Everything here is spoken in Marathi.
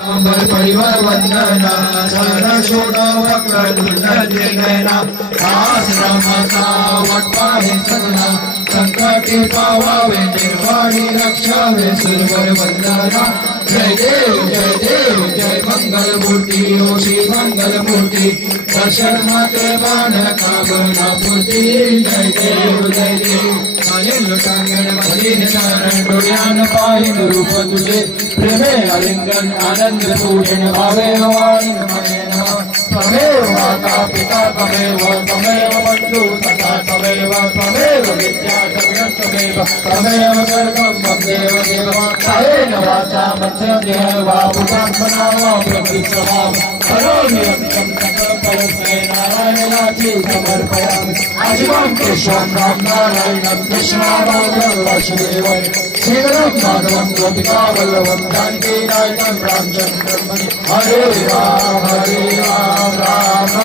अंबर परिवार वंदना सारा शोडा वक्र दुर्लभे नयना आश्रमाचा वटवा हे सगना संकटे पावावे निर्वाणी रक्षावे सुरवर वंदना जय देव जय मंगल मूर्ति ओ श्री मंगल मूर्ति दर्शन माते मान कामना पूर्ति जय देव कालीन लोटांगण मधीन शरण डोळ्यान पाहिन रूप तुझे प्रेमे अलिंगन आनंद पूजन भावे वाणी नमः त्वमेव माता पिता त्वमेव बंधु सखा त्वमेव विद्या त्वमेव सर्वं त्वमेव देव कायेन वाचा मनसेन्द्रियेण वा बुद्धात्मना वा प्रकृतिस्वा करोमि यत्नं सकलफलप्रदे नारायणाची समर्पयामि आजीवन केशवं राम नारायणं कृष्णावतारं वासुदेवं श्रीधरं माधवं गोपिका वल्लभं जानकी नायकं रामचन्द्रं हरे राम